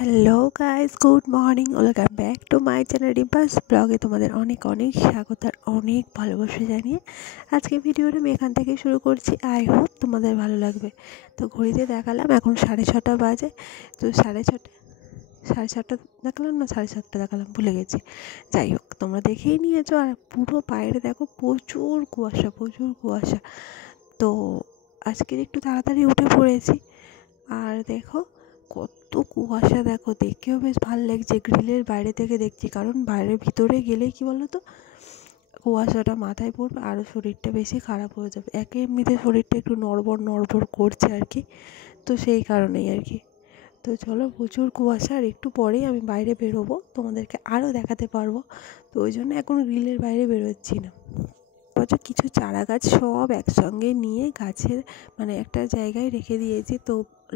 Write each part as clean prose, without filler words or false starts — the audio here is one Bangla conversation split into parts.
Hello guys, good morning, welcome back to my channel Rimpa's ব্লগে তোমাদের অনেক অনেক স্বাগত আর অনেক ভালোবাসা জানিয়ে আজকে ভিডিওটা আমি এখান থেকে শুরু করছি। আই হোপ তোমাদের ভালো লাগবে। তো ঘড়িতে দেখালাম এখন 6:30 বাজে। তো সাড়ে ছটা দেখালাম না, 7:30 দেখালাম, ভুলে গেছি। যাই হোক, তোমরা দেখেই নিয়েছো। আর পুরো বাইরে দেখো প্রচুর কুয়াশা, প্রচুর কুয়াশা। তো আজকের একটু তাড়াতাড়ি উঠে পড়েছি। আর দেখো কত কুয়াশা, দেখো দেখেও বেশ ভালো লাগছে। গ্রিলের বাইরে থেকে দেখছি, কারণ বাইরের ভিতরে গেলেই কি বলো তো, কুয়াশাটা মাথায় পড়বে আরও শরীরটা বেশি খারাপ হয়ে যাবে। এমনিতে শরীরটা একটু নড়বড় নড়বড় করছে আর কি, তো সেই কারণেই আর কি। তো চলো, প্রচুর কুয়াশা, আর একটু পরেই আমি বাইরে বেরোবো, তোমাদেরকে আরও দেখাতে পারবো। তো ওই জন্য এখন গ্রিলের বাইরে বেরোচ্ছি না। বছর কিছু চারা গাছ সব একসঙ্গে নিয়ে গাছের একটা জায়গায় রেখে দিয়েছি। তো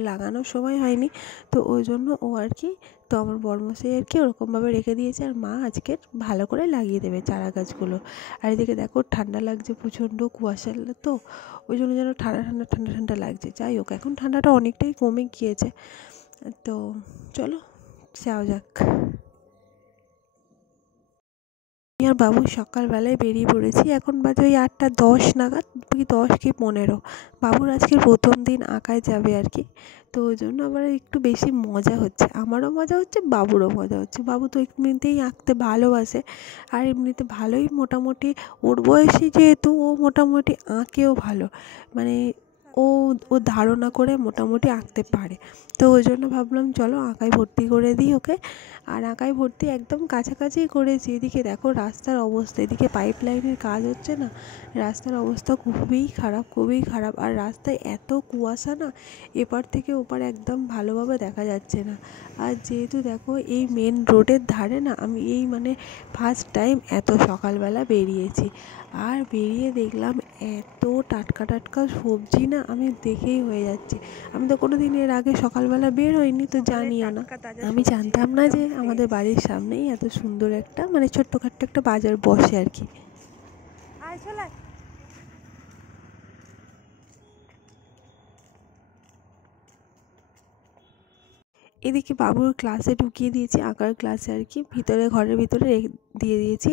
লাগানোর সময় হয়নি, তো ওই জন্য ও আর কি, তো আমার বড়মশাই আর কি ওরকমভাবে রেখে দিয়েছে। আর মা আজকে ভালো করে লাগিয়ে দেবে চারা গাছগুলো। আর এদিকে দেখো ঠান্ডা লাগছে, প্রচণ্ড কুয়াশা, তো ওই জন্য যেন ঠান্ডা ঠান্ডা ঠান্ডা ঠান্ডা লাগছে। যাই হোক, এখন ঠান্ডাটা অনেকটাই কমে গিয়েছে। তো চলো যাওয়া যাক। আমি আর বাবু সকালবেলায় বেরিয়ে পড়েছি। এখন বাজে ওই 8:10 নাগাদ, কি 10 কি 15। বাবুর আজকে প্রথম দিন আঁকায় যাবে আর কি। তো ওই জন্য আবার একটু বেশি মজা হচ্ছে, আমারও মজা হচ্ছে, বাবুরও মজা হচ্ছে। বাবু তো এমনিতেই আঁকতে ভালোবাসে, আর এমনিতে ভালোই মোটামুটি, ওর বয়সী যেহেতু, ও মোটামুটি আঁকেও ভালো। মানে ও ও ধারণা করে মোটামুটি আঁকতে পারে। তো ওই জন্য ভাবলাম চলো আঁকায় ভর্তি করে দিই ওকে। আর আঁকায় ভর্তি একদম কাছাকাছি করেছি। এদিকে দেখো রাস্তার অবস্থা, এদিকে পাইপ লাইনের কাজ হচ্ছে না, রাস্তার অবস্থা খুবই খারাপ, খুবই খারাপ। আর রাস্তায় এত কুয়াশা না, এপার থেকে ওপার একদম ভালোভাবে দেখা যাচ্ছে না। আর যেহেতু দেখো এই মেন রোডের ধারে না, আমি এই ফার্স্ট টাইম এত সকালবেলা বেরিয়েছি। আর বেরিয়ে দেখলাম এত টাটকা টাটকা সবজি না, আমি দেখেই হয়ে যাচ্ছে। আমি তো কোনো দিন এর আগে সকালবেলা বের হইনি, তো জানিও না। আমি জানতাম না যে আমাদের বাড়ির সামনেই এত সুন্দর একটা ছোট্টখাট্ট একটা বাজার বসে আর কি। এদিকে বাবুর ক্লাসে ঢুকিয়ে দিয়েছি, আঁকার ক্লাসে আর কি, ঘরের ভিতরে দিয়ে দিয়েছি।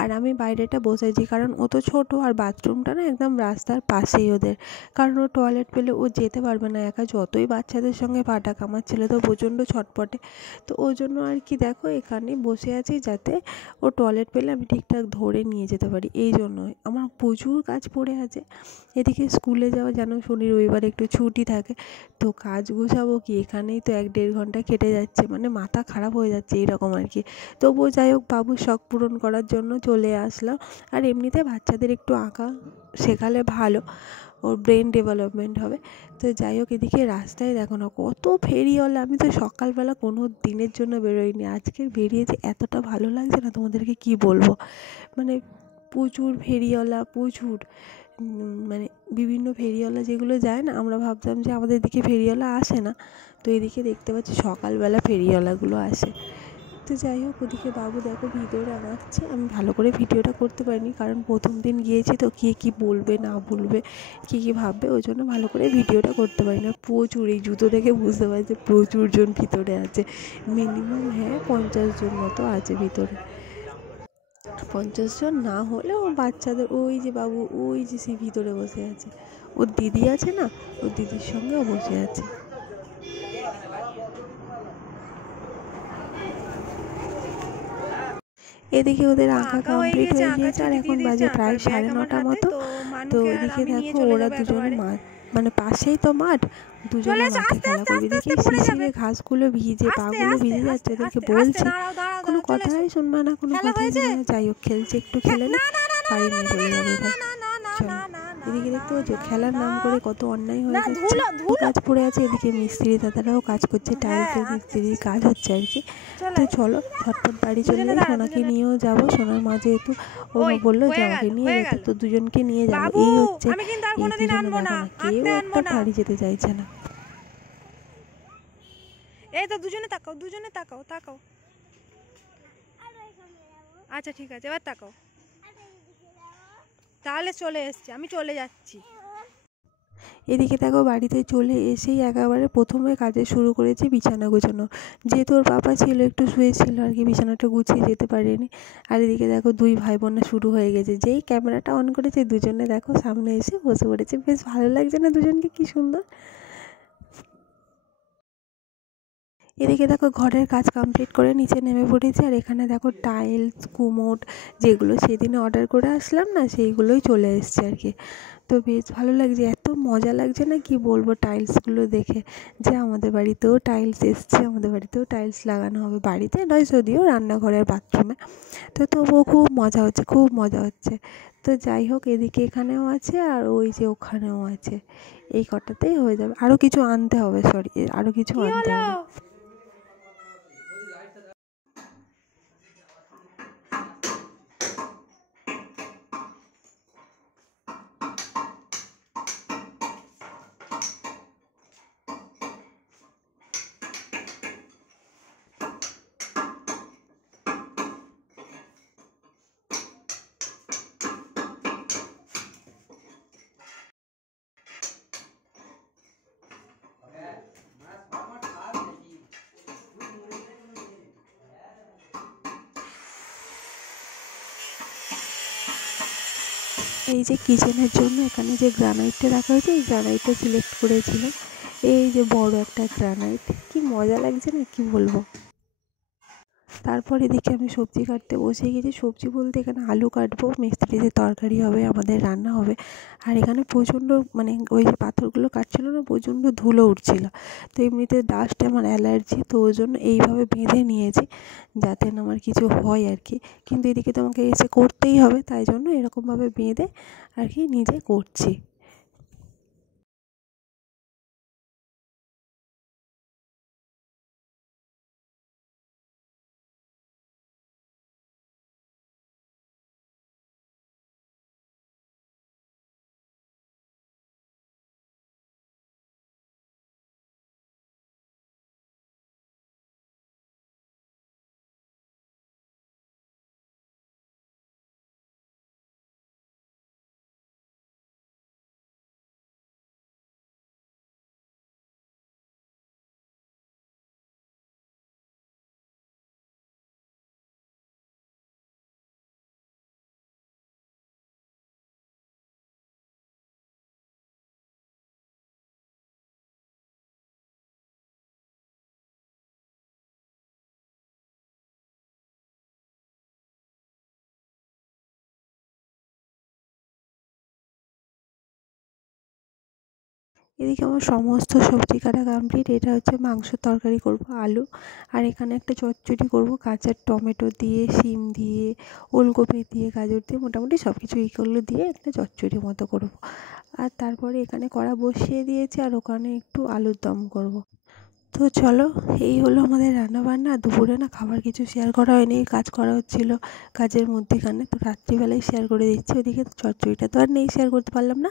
আর আমি বাইরেটা বসেছি, কারণ ও তো ছোটো, আর বাথরুমটা না একদম রাস্তার পাশেই ওদের। কারণ ও টয়লেট পেলে ও যেতে পারবে না একা, যতই বাচ্চাদের সঙ্গে পাঠাক। আমার ছেলে তো প্রচণ্ড ছটপটে। তো ওই জন্য আর কি দেখো এখানে বসে আছি, যাতে ও টয়লেট পেলে আমি ঠিকঠাক ধরে নিয়ে যেতে পারি। এই জন্যই আমার প্রচুর কাজ পড়ে আছে। এদিকে স্কুলে যাওয়া, যেন শনি রবিবার একটু ছুটি থাকে, তো কাজ গোছাবো কি, এখানেই তো 1-1.5 ঘন্টা কেটে যাচ্ছে, মাথা খারাপ হয়ে যাচ্ছে এইরকম আর কি। তবুও যাই হোক, বাবুর শখ পূরণ করার জন্য চলে আসলাম। আর এমনিতে বাচ্চাদের একটু আঁকা শেখালে ভালো, ওর ব্রেন ডেভেলপমেন্ট হবে। তো যাই হোক, এদিকে রাস্তায় দেখো না কত ফেরিওয়ালা। আমি তো সকালবেলা কোনো দিনের জন্য বেরোইনি, আজকে বেরিয়েছি, এতটা ভালো লাগছে না তোমাদেরকে কি বলবো। প্রচুর ফেরিওয়ালা, প্রচুর বিভিন্ন ফেরিওয়ালা যেগুলো যায় না, আমরা ভাবতাম যে আমাদের দিকে ফেরিওয়ালা আসে না, তো এদিকে দেখতে পাচ্ছি সকালবেলা ফেরিওয়ালাগুলো আসে। তো যাই হোক, ওদিকে বাবু দেখো ভিতরে আঁকছে। আমি ভালো করে ভিডিওটা করতে পারিনি, কারণ প্রথম দিন গিয়েছি, তো কে কী বলবে না বলবে, কী ভাববে, ওই জন্য ভালো করে ভিডিওটা করতে পারি না। প্রচুর, এই জুতো দেখে বুঝতে পারছি প্রচুর জন ভিতরে আছে। মিনিমাম 50 জন মতো আছে ভিতরে। 50 জন না হলেও বাচ্চাদের, ওই যে বাবু, ওই যে সে ভিতরে বসে আছে, ওর দিদি আছে না, ওর দিদির সঙ্গেও বসে আছে। এদিকে ওদের আঁকা কমপ্লিট হয়ে গিয়েছে, আর এখন বাজে প্রায় 9:30 মতো। তো এদিকে দেখো ওরা দুজনে পাশেই তো মাঠ, দুজনে মাঠে খেলা করবে। এদিকে শিশিরে ঘাসগুলো ভিজে, পাগুলো ভিজে যাচ্ছে, এদেরকে বলছি, কোনো কথাই শুনবে না, কোনো কথাই শুনবে না। যাই হোক, খেলছে, একটু খেলে না বাড়ি নিয়ে চলে যাবে এবার। চলো, এদিকে দেখতে পাচ্ছ খেলার নাম করে কত অন্যায় হয়ে যাচ্ছে। কাজ পড়ে আছে, এদিকে মিস্ত্রি দাদারাও কাজ করছে, টাইলসের মিস্ত্রির কাজ হচ্ছে আর কি। তো চলো ঝটপট বাড়ি চলে যাই, সোনাকে নিয়েও যাবো। সোনার মা যেহেতু ও বললো যে আমাকে নিয়ে যেতে, তো দুজনকে নিয়ে যাবো। এই হচ্ছে, এই দুজনে দেখো না, কেউ একটা বাড়ি যেতে চাইছে না। এই তো দুজনে তাকাও, দুজনে তাকাও, তাকাও। আচ্ছা ঠিক আছে, এবার তাকাও। তাহলে চলে এসছি, আমি চলে যাচ্ছি। এদিকে দেখো বাড়িতে চলে এসেই একেবারে প্রথমে কাজে শুরু করেছি বিছানা গোছানো। যেহেতু ওর পাপা ছিল একটু শুয়েছিল আর কি, বিছানাটা গুছিয়ে যেতে পারেনি। আর এদিকে দেখো দুই ভাই বোনে শুরু হয়ে গেছে, যেই ক্যামেরাটা অন করেছে দুজনে দেখো সামনে এসে বসে পড়েছে। বেশ ভালো লাগছে না দুজনকে, কি সুন্দর। এদিকে দেখো ঘরের কাজ কমপ্লিট করে নিচে নেমে পড়েছি। আর এখানে দেখো টাইলস, কুমোড যেগুলো সেদিনে অর্ডার করে আসলাম না, সেইগুলোই চলে এসছে আর কি। তো বেশ ভালো লাগছে, এত মজা লাগছে না কি বলবো টাইলসগুলো দেখে, যে আমাদের বাড়িতেও টাইলস এসছে, আমাদের বাড়িতেও টাইলস লাগানো হবে। বাড়িতে নয় যদিও, রান্নাঘরের বাথরুমে। তো তবুও খুব মজা হচ্ছে, খুব মজা হচ্ছে। তো যাই হোক, এদিকে এখানেও আছে আর ওই যে ওখানেও আছে, এই কটাতেই হয়ে যাবে। আরও কিছু আনতে হবে, সরি আরও কিছু কি আনতে হলো? হবে। এই যে কিচেনের জন্য এখানে যে গ্রানাইটটা রাখা হয়েছে, এই গ্রানাইটটা সিলেক্ট করেছিলাম। এই যে বড় একটা গ্রানাইট, কি মজা লাগছে না কি বলবো। তারপর এদিকে আমি সবজি কাটতে বসে গেছি। সবজি বলতে এখানে আলু কাটবো, মিস্ত্রিদের তরকারি হবে, আমাদের রান্না হবে। আর এখানে প্রচণ্ড মানে ওই যে পাথরগুলো কাটছিলো না, প্রচণ্ড ধুলো উঠছিল। তো এমনিতে ডাস্টে আমার অ্যালার্জি, তো ওই জন্য এইভাবে বেঁধে নিয়েছি যাতে না আমার কিছু হয় আর কি। কিন্তু এদিকে তো আমাকে এসে করতেই হবে, তাই জন্য এরকমভাবে বেঁধে আর কি নিজে করছি। এদিকে আমার সমস্ত সবজি কাটা কমপ্লিট। এটা হচ্ছে মাংসের তরকারি করব, আলু। আর এখানে একটা চচ্চড়ি করব কাঁচা টমেটো দিয়ে, শিম দিয়ে, ওলকপি দিয়ে, গাজর দিয়ে, মোটামুটি সব কিছু এইগুলো দিয়ে একটা চচ্চড়ি মতো করব। আর তারপরে এখানে কড়া বসিয়ে দিয়েছি আর ওখানে একটু আলুর দম করব। তো চলো, এই হলো আমাদের রান্নাবান্না। দুপুরে না খাবার কিছু শেয়ার করা হয়নি, কাজ করা হচ্ছিল কাজের মধ্যেখানে, তো রাত্রিবেলায় শেয়ার করে দিচ্ছি। ওদিকে চচ্চড়িটা তো আর নেই, শেয়ার করতে পারলাম না।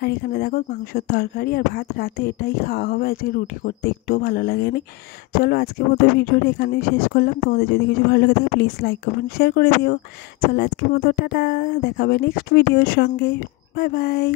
আর এখানে দেখো মাংসের তরকারি আর ভাত, রাতে এটাই খাওয়া হবে। আজকে রুটি করতে একটুও ভালো লাগেনি। চলো আজকের মতো ভিডিওটা এখানেই শেষ করলাম। তোমাদের যদি কিছু ভালো লাগে থাকে প্লিজ লাইক কমেন্ট শেয়ার করে দিও। চলো আজকের মতো টাটা, দেখাবে নেক্সট ভিডিওর সঙ্গে। Bye bye.